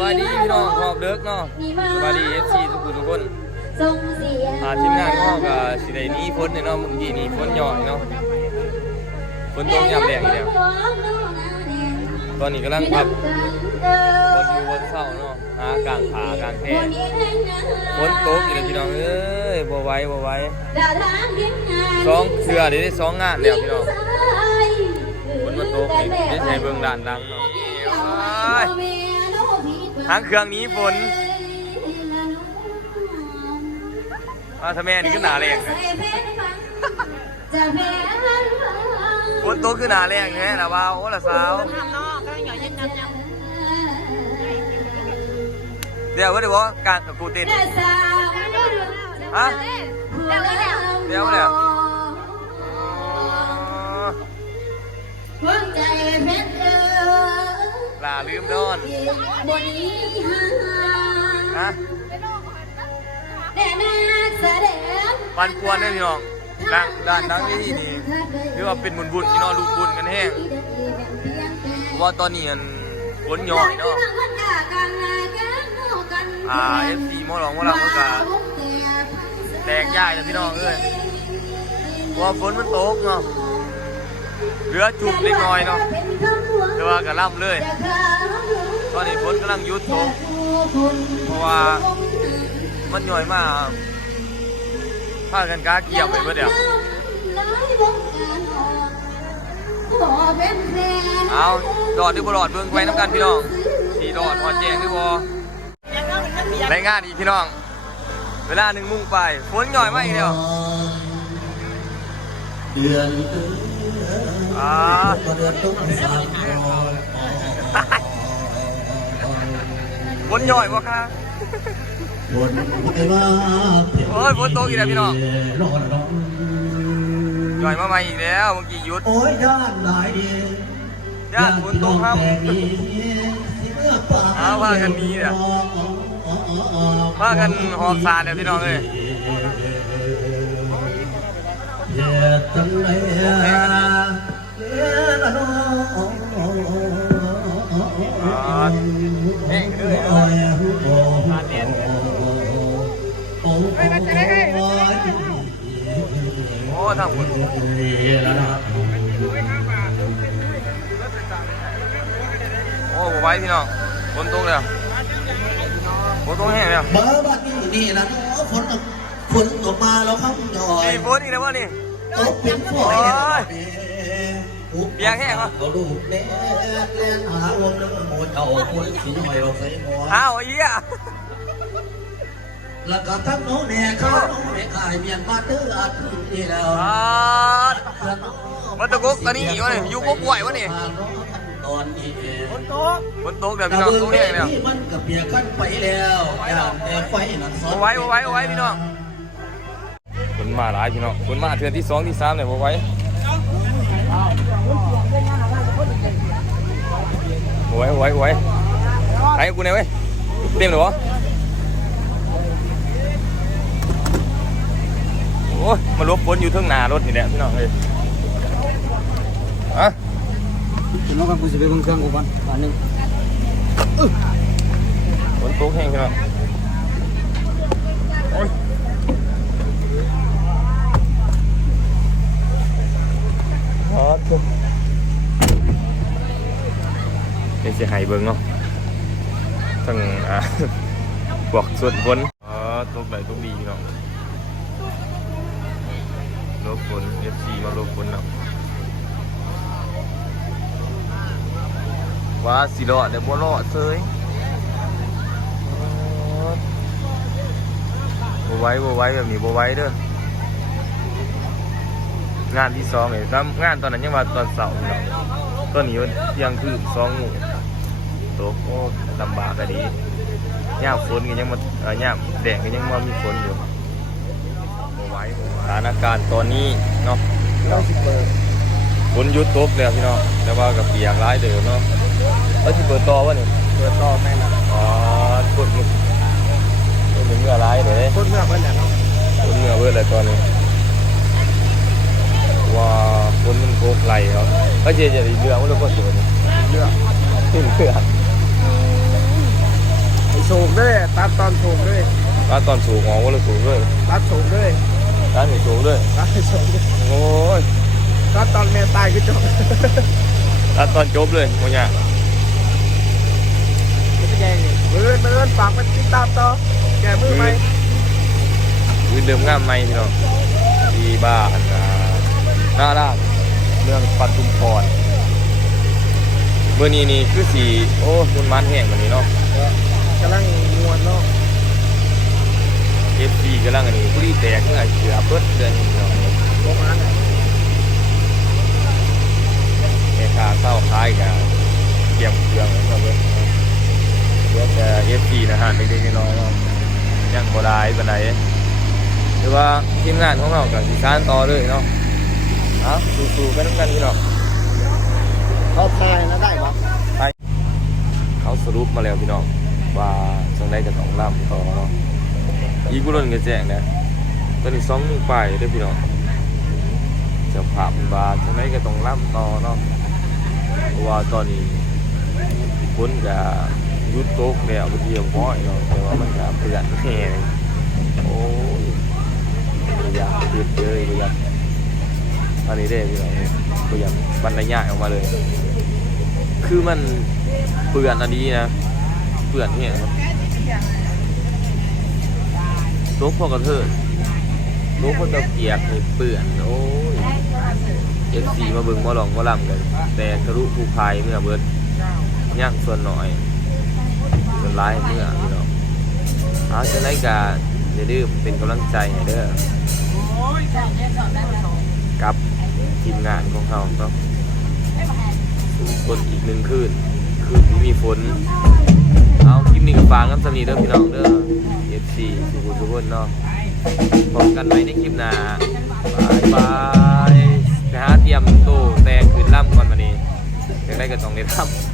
บายดีพี่น้องขอบเลิกเนาะสบายดีFCทุกคนทีมงานก็สิได้นี้พ้นเนาะเมื่อกี้นี้พ้นย่อยเนาะพ้นตกยามแรงอีกแล้วตอนนี้กำลังพับบนอยู่บนเสาเนาะกลางผากลางแพร่พ้นตกอีกแล้วพี่น้องเอ้ยบ่ไหวสองเสือเดี๋ยวได้2 งานแล้วพี่น้องพ้นมาตกนี่ได้ใช้เบื้องด้านดังเนาะทางเครื่องนี้ฝนทำไมนี่ขึ้นหนาแรงฝนตกขึ้นหนาแรงไงนะบ่าวโอ้ละสาวเดี๋ยวก็เดี๋ยวการกูติดฮะเดี๋ยวเลยลาลืมนอนฮะปันปวนเนี่ยพี่น้องด้านดังนี่เรียกว่าเป็นบุญพี่น้องลูกบุญกันแห้งว่าตอนนี้ฝนย่อยเนาะFC หมอหลองหมอลำก็แตกย่ายนะพี่น้องเอ้ยว่าฝนมันตกเนาะเหลือจุบเล็กน้อยเนาะแต่ว่ากระล่ำเลยตอนนี้ฝนกำลังหยุดตกเพราะว่ามันย่อยมากพากันกาเกี่ยวไปเมื่อเดียวเอาดอดด้วยบอดเบื้องไว้น้ำกันพี่น้องสีดอดหอดแจงด้วยบอรายงานอีกพี่น้องเวลา1 มุ่งไปฝนย่อยมากอีกเดียวเดือนเดือนตุ้งสามฝนย่อยวะค่ะฝนไม่ว่าโอ้ยฝนตกอีกแล้วพี่น้องย่อยมาใหม่อีกแล้วเมื่อกี้หยุดโอ้ยย่านหลายดีย่านฝนตกครับว่ากันนี้เนี่ยว่ากันหอบสารเนี่ยพี่น้องเลยตั้งเลยโอ้ทางฝนโอ้ไว้พี่น้องฝนตกแล้วฝนตกแห้งแล้วเบอร์บัดนี่นะฝนตกมาแล้วครับหน่อยฝนอีกแล้ววะนี่ตกเป็นฝนเปียกแห้งเหรอลูกเล่นหาวนโมเจ้าคนสีหน่อยเราใส่หมวกอ้าวไอ้เหี้ยแล้วก็ทั้งโน้นเนี่ยเขาโน้นเนี่ยขายเมียนมาเตอร์อาทิตย์นี่แล้วมันตะกุกตอนนี้อีกวะนี่อยู่กุ๊กไหววะนี่ตอนนี้ฝนตกเดี๋ยวพี่น้องตกแห้งแล้วมันกับเปียกขั้นไปแล้วแต่ไฟนั่นซ้อนไว้พี่น้องฝนมาหลายพี่น้องฝนมาเทือนที่2 ที่ 3เนี่ยไว้ไอ้กูเนี่ยเว้ยเต็มหรือวะโอ้ยมาลบฝนอยู่เทิงหน้ารถนี่แหละพี่น้องเลยอะคุณน้องกันกูจะไปเบิ่งเครื่องกูก่อนอันนึงฝนตกแห้งพี่น้องนี่จะให้เบิ่งเนาะทั้งพวกส่วนฝนตกไหลตกดีพี่น้องลบฝน FC มาลบฝนเนาะว่าสิรอดแต่บ่รอดเซยบ่ไหวแบบนี้บ่ไหวเด้องานที่2เนี่ยงานตอนนั้นยังว่าตอนเสาร์เนาะตอนนี้ยังคือ2 โมงตกโอ้ลำบากก็ดีย่ามฝนก็ยังมาย่ามแดดก็ยังมามีฝนอยู่บ่ไหวสถานการณ์ตอนนี้เนาะฝนหยุดตกแล้วพี่น้องแต่ว่าก็เปียกหลายเด้อเนาะสิเปิดต่อวะนี่เปิดต่อแม่นะกดเมื่อหลายเด้กดเมื่อเพิ่นแหละเนาะกดเมื่อเพิ่นแหละตอนนี้ว่าฝนมันโกกไหลเขาเจ๊จะเรือมันก็สวยเรือ ด้วยตัดตอนสูงด้วย ร้านตอนสูงอ๋อว่าเราสูงด้วย ตัดสูงด้วย ร้านสูงด้วย ตัดสูงด้วย โอ้ย ตัดตอนเมียตายก็จบ ร้านตอนจบเลยโมเนี่ย ไม่ใช่ไงมือฝากมันติดตามต่อแกมือไหม วินเดิมงามไหมพี่น้องที่บ้านหน้าด้านเมืองปทุมพรเมื่อนี้นี่คือสีโอ้มุนมันแห้งแบบนี้เนาะ กำลังมวนเนาะ FC กำลังอันนี้ผู้ดีแตกเมื่อเสือเบิดเดือนนี้พี่น้อง ลงมาเนี่ย แม่ค้าเศร้าคล้ายกับเกี่ยมเครื่องนะครับเบิดเดี๋ยวแต่ FC นะฮะเล็กๆน้อยๆเนาะยังบ่ได้ปานใดหรือว่าทีมงานของเรากับสีสานต่อเลยเนาะเอาสู้ๆกันทั้งกันพี่น้อง เขาทายนะได้ปะ เขาสรุปมาแล้วพี่น้องว่าจังได้จะต้องล่ำต่อเนาะอีกบุรุษก็แจ้งนะตอนนี้2 มือไปเด้อพี่น้องเจะผ่ามันว่าจังได้ก็ต้องล่ำต่อเนาะเพราะว่าตอนนี้ฝนจะยุดตกแล้วไปเที่ยวบ่อยเนาะแต่ว่ามันจะเปื้อนแห้งโอ้ยบ่อยากติดเลยบ่อยากอันนี้ได้พี่น้องบ่อยากบรรยายออกมาเลย คือมันเปื่อนอันนี้นะเปื่อนเนี่ยครับโต๊ะพอกระเทิดโต๊ะพอตะเกียบนี่เปื่อนโอ้ยFC มาเบิ่งมาลองมาลำกันแต่ทะลุภูพายเมื่อเบิดย่างส่วนหน่อยส่วนร้ายเมื่อพี่น้องเอาจะได้กาอย่าลืมเป็นกำลังใจให้เด้อกับทีมงานของเราเนาะฝนอีก1 คืนที่มีฝนเอาคลิปนี้กับฟางกันสำนีเด้อพี่น้องเด้อ FC สุขุนเนาะพบกันไว้ในคลิปหน้าบายไปหาเตรียมโตแต่งคืนล่ำก่อนวันนี้อยากได้ก็ต้องได้ล่ำ